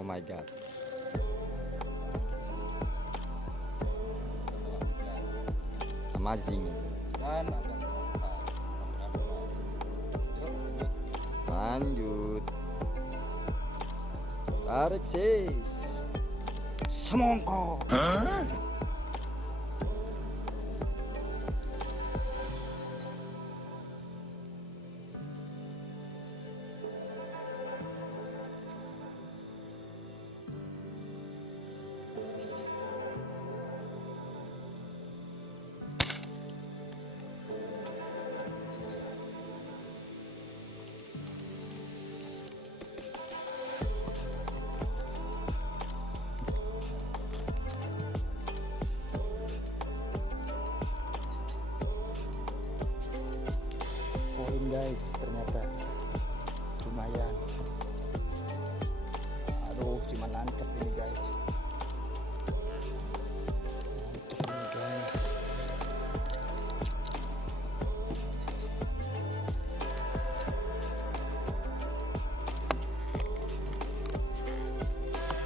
Oh my god. Amazing. Dan agak besar. Yuk, Lanjut. Tarik sis. Semongko. poin guys, ternyata lumayan. Aduh, cuma nangkep ini guys. Nangkep ini guys.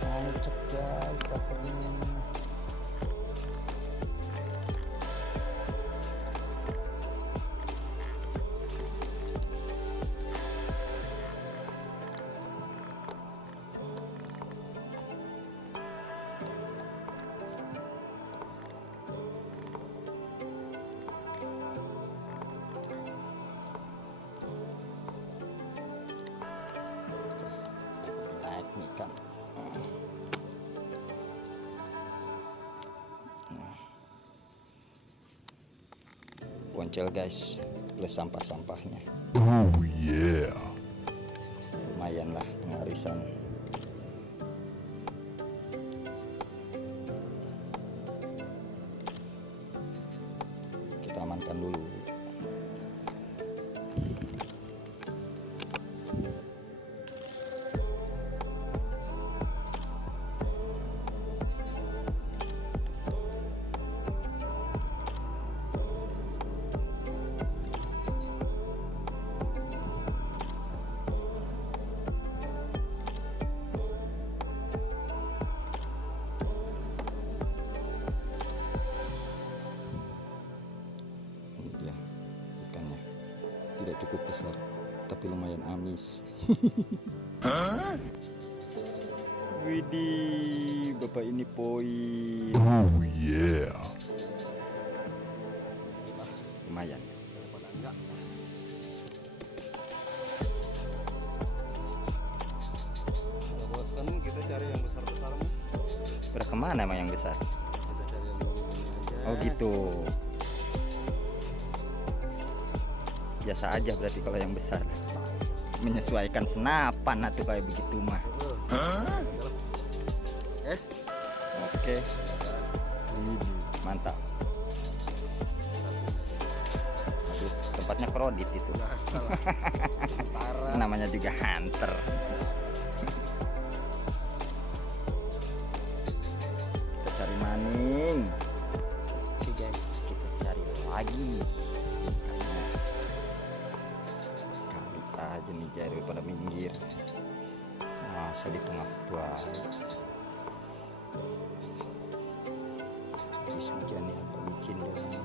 Nangkep guys rasanya. Naik nih kan. Poncel guys, plus sampah-sampahnya. Oh yeah. Lumayan lah pengarisan. Kita amankan dulu. Ya, ikannya tidak cukup besar, tapi lumayan amis. Widih, bapak ini poin. Oh yeah. Lumayan. Daripada enggak. Kalau bosan kita cari yang besar-besar mah. Udah kemana emang yang besar? Kita cari yang ini aja. Oh gitu. Biasa aja berarti kalau yang besar. Menyesuaikan senapan atau kayak begitu mah. Oke. Widih, mantap. Aduh, tempatnya kredit itu. Biasa lah. Sementara. Namanya juga hunter. Kita cari maning. Oke guys, kita cari lagi ikannya. Kali aja nih jari pada minggir. Masa di tengah tua. Habis hujan ya, atau licin jalannya.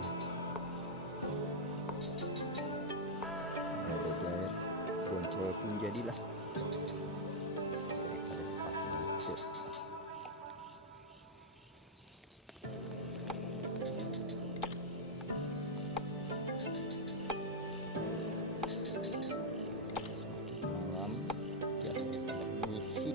Ada jair, poncel pun jadilah. Daripada sepatu gitu. Malam jadi mengisi.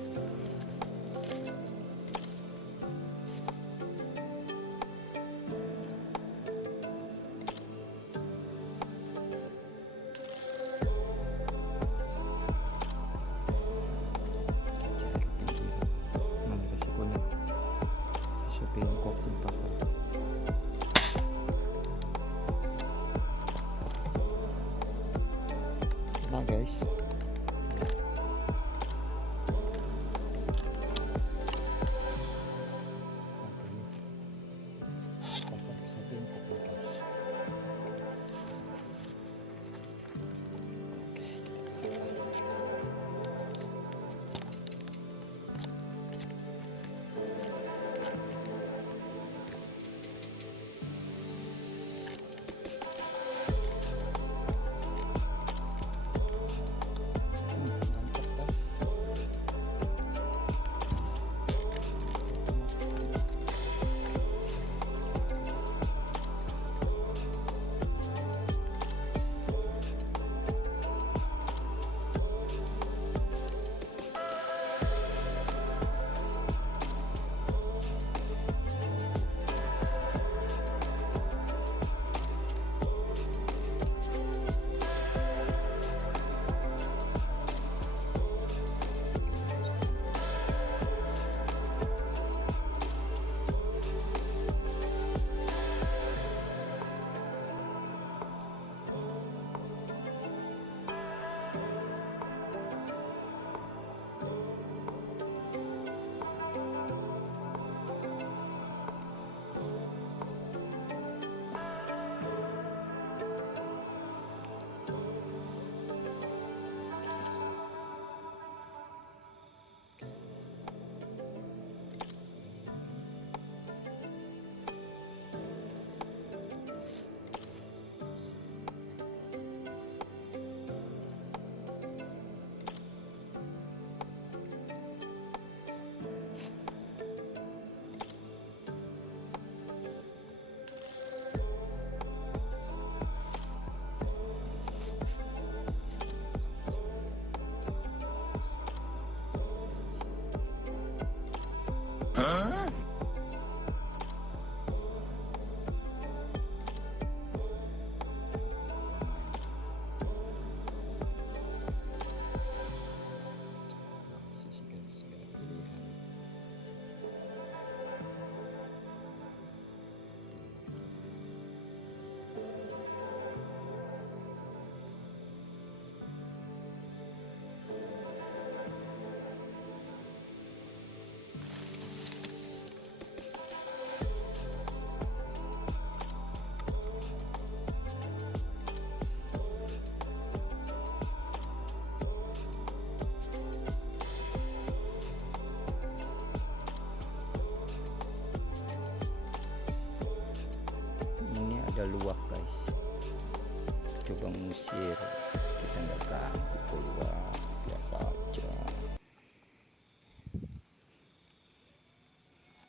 coba ngusir, kita nggak ganggu keluar, biasa aja.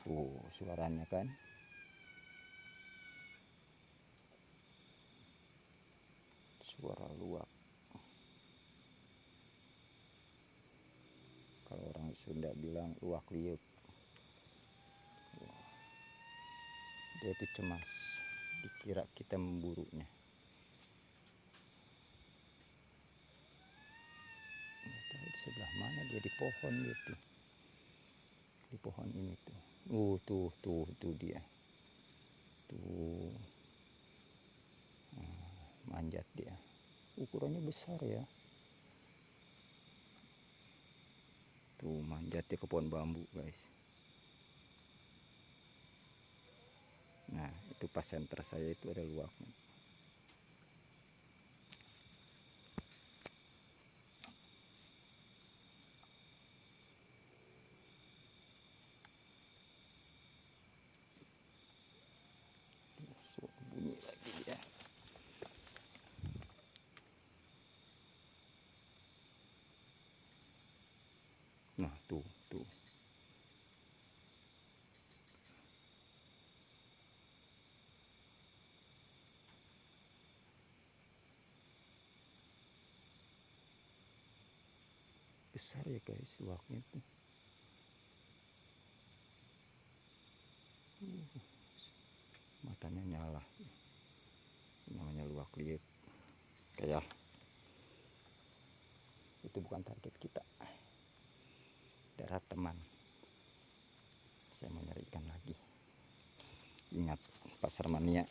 Tuh suaranya kan, suara luwak. Kalau orang Sunda bilang luwak liuk. Dia itu cemas, dikira kita memburunya. Nggak tahu di sebelah mana dia, di pohon gitu, di pohon ini tuh. Tuh dia tuh. Manjat dia, ukurannya besar ya. Tuh manjat dia ke pohon bambu guys. Nah itu pas center saya itu ada luwaknya. Suara bunyi lagi dia. Nah tuh besar ya guys luwaknya tuh. Matanya nyala, namanya luwak liuk. Kayak itu bukan target kita, darat teman. Saya mau nyari ikan lagi. Ingat pasar mania.